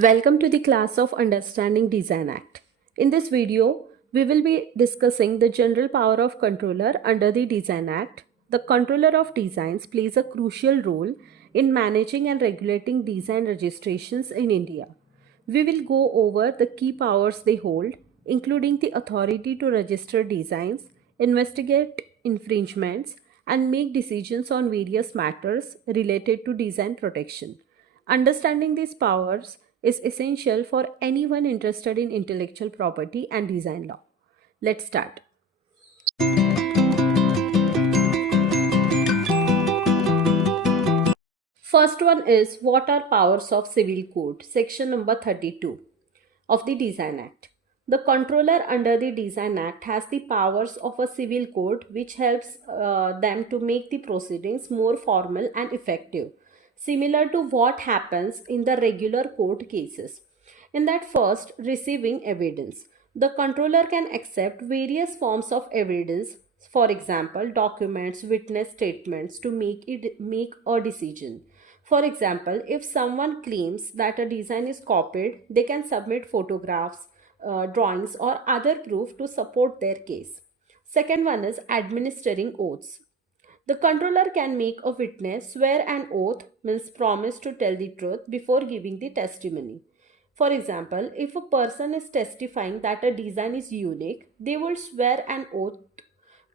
Welcome to the class of Understanding Design Act. In this video, we will be discussing the general power of controller under the Design Act. The controller of designs plays a crucial role in managing and regulating design registrations in India. We will go over the key powers they hold, including the authority to register designs, investigate infringements, and make decisions on various matters related to design protection. Understanding these powers is essential for anyone interested in intellectual property and design law. Let's start. First one is what are powers of civil code, section number 32 of the Design Act. The controller under the Design Act has the powers of a civil code which helps them to make the proceedings more formal and effective, similar to what happens in the regular court cases. In that first, receiving evidence. The controller can accept various forms of evidence, for example, documents, witness statements to make a decision. For example, if someone claims that a design is copied, they can submit photographs, drawings, or other proof to support their case. Second one is administering oaths. The controller can make a witness swear an oath, means promise to tell the truth before giving the testimony. For example, if a person is testifying that a design is unique, they will swear an oath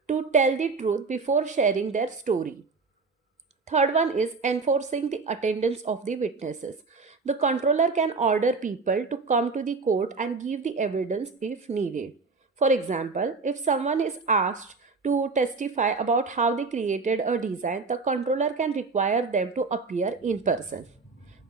to tell the truth before sharing their story. Third one is enforcing the attendance of the witnesses. The controller can order people to come to the court and give the evidence if needed. For example, if someone is asked to testify about how they created a design, the controller can require them to appear in person.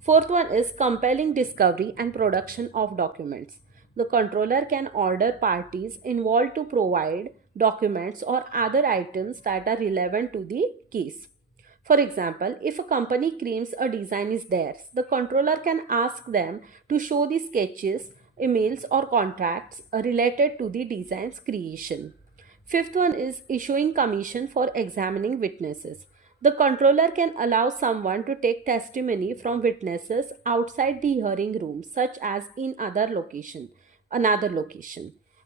Fourth one is compelling discovery and production of documents. The controller can order parties involved to provide documents or other items that are relevant to the case. For example, if a company claims a design is theirs, the controller can ask them to show the sketches, emails, or contracts related to the design's creation. Fifth one is issuing commission for examining witnesses. The controller can allow someone to take testimony from witnesses outside the hearing room, such as in another location.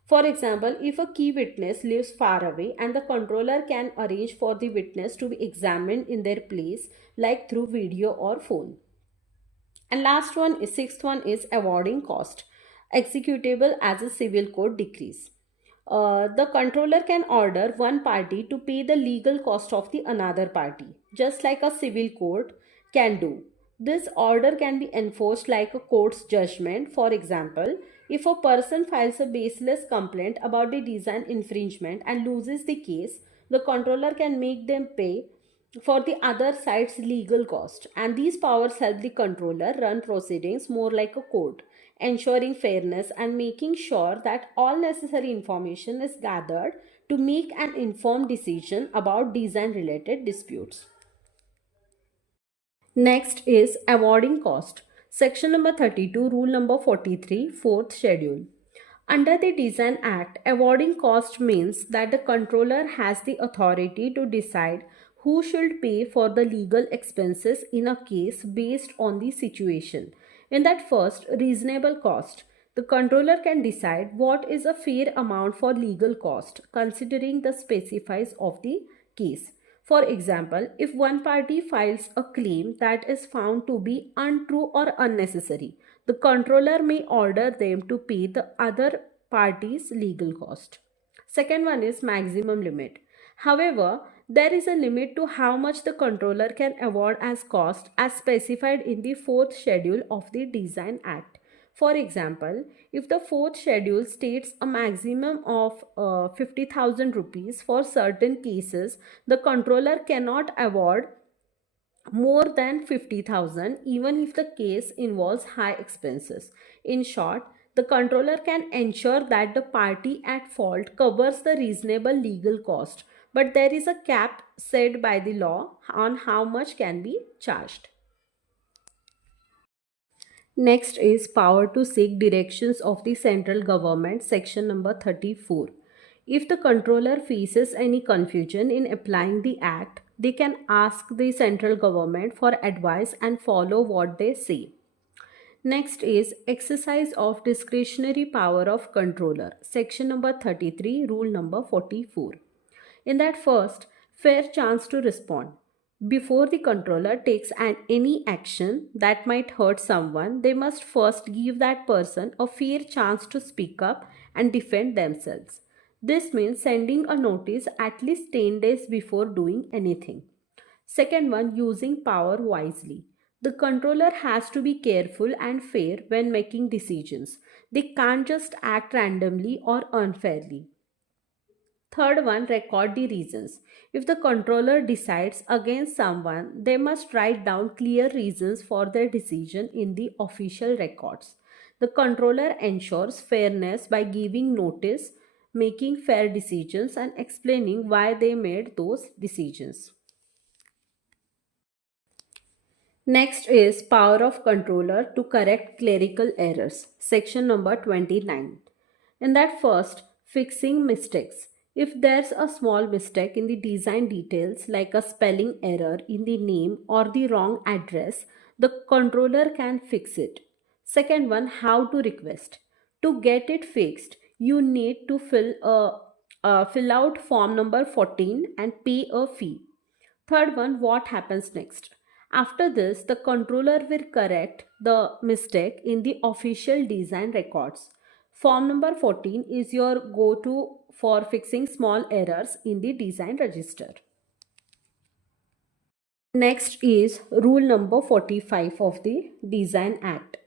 For example, if a key witness lives far away and the controller can arrange for the witness to be examined in their place, like through video or phone. And sixth one is awarding cost, executable as a civil code decrees. The controller can order one party to pay the legal cost of the another party, just like a civil court can do. This order can be enforced like a court's judgment. For example, if a person files a baseless complaint about the design infringement and loses the case, the controller can make them pay for the other side's legal cost, and these powers help the controller run proceedings more like a court, ensuring fairness and making sure that all necessary information is gathered to make an informed decision about design related disputes. Next is awarding cost. Section number 32, rule number 43, fourth schedule. Under the Design Act, awarding cost means that the controller has the authority to decide who should pay for the legal expenses in a case based on the situation. In that first, reasonable cost, the controller can decide what is a fair amount for legal cost considering the specifics of the case. For example, if one party files a claim that is found to be untrue or unnecessary, the controller may order them to pay the other party's legal cost. Second one is maximum limit. However, there is a limit to how much the controller can award as cost as specified in the fourth schedule of the Design Act. For example, if the fourth schedule states a maximum of 50,000 rupees for certain cases, the controller cannot award more than 50,000 even if the case involves high expenses. In short, the controller can ensure that the party at fault covers the reasonable legal cost, but there is a cap set by the law on how much can be charged. Next is power to seek directions of the central government, section number 34. If the controller faces any confusion in applying the act, they can ask the central government for advice and follow what they say. Next is exercise of discretionary power of controller. Section number 33, rule number 44. In that first, fair chance to respond. Before the controller takes any action that might hurt someone, they must first give that person a fair chance to speak up and defend themselves. This means sending a notice at least 10 days before doing anything. Second one, using power wisely. The controller has to be careful and fair when making decisions. They can't just act randomly or unfairly. Third one, record the reasons. If the controller decides against someone, they must write down clear reasons for their decision in the official records. The controller ensures fairness by giving notice, making fair decisions, and explaining why they made those decisions. Next is power of controller to correct clerical errors. Section number 29. In that first, fixing mistakes. If there's a small mistake in the design details like a spelling error in the name or the wrong address, the controller can fix it. Second one, how to request. To get it fixed, you need to fill out form number 14 and pay a fee. Third one, what happens next? After this, the controller will correct the mistake in the official design records. Form number 14 is your go-to for fixing small errors in the design register. Next is rule number 45 of the Design Act.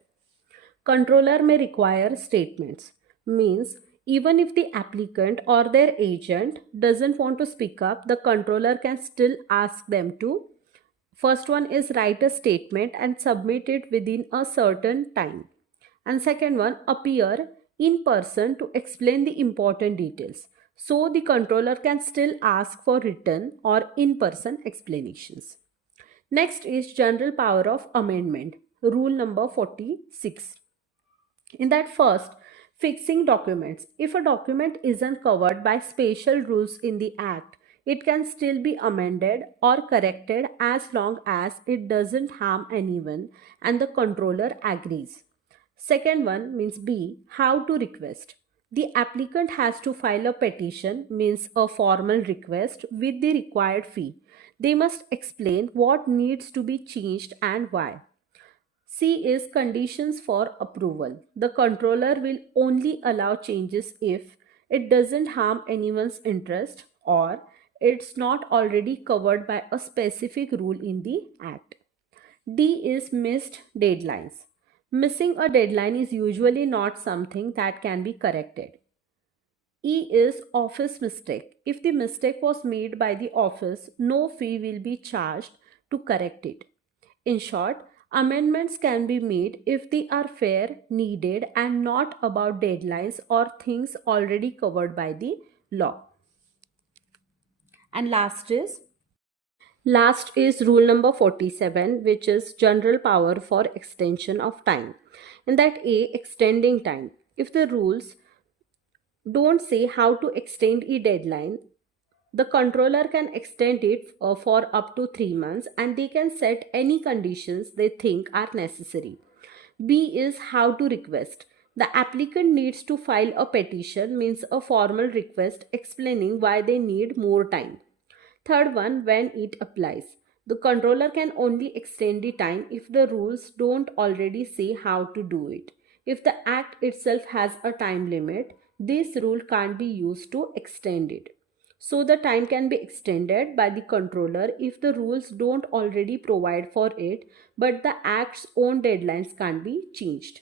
Controller may require statements. Means even if the applicant or their agent doesn't want to speak up, the controller can still ask them to. First one is write a statement and submit it within a certain time. And second one, appear in person to explain the important details. So the controller can still ask for written or in-person explanations. Next is general power of amendment. Rule number 46. In that first, fixing documents. If a document isn't covered by special rules in the Act, it can still be amended or corrected as long as it doesn't harm anyone and the controller agrees. Second one means B, how to request. The applicant has to file a petition, means a formal request with the required fee. They must explain what needs to be changed and why. C is conditions for approval. The controller will only allow changes if it doesn't harm anyone's interest or it's not already covered by a specific rule in the Act. D is missed deadlines. Missing a deadline is usually not something that can be corrected. E is office mistake. If the mistake was made by the office, no fee will be charged to correct it. In short, amendments can be made if they are fair, needed, and not about deadlines or things already covered by the law. And last is rule number 47, which is general power for extension of time. In that A, extending time. If the rules don't say how to extend a deadline, the controller can extend it for up to 3 months and they can set any conditions they think are necessary. B is how to request. The applicant needs to file a petition, means a formal request explaining why they need more time. Third one, when it applies. The controller can only extend the time if the rules don't already say how to do it. If the Act itself has a time limit, this rule can't be used to extend it. So the time can be extended by the controller if the rules don't already provide for it, but the Act's own deadlines can't be changed.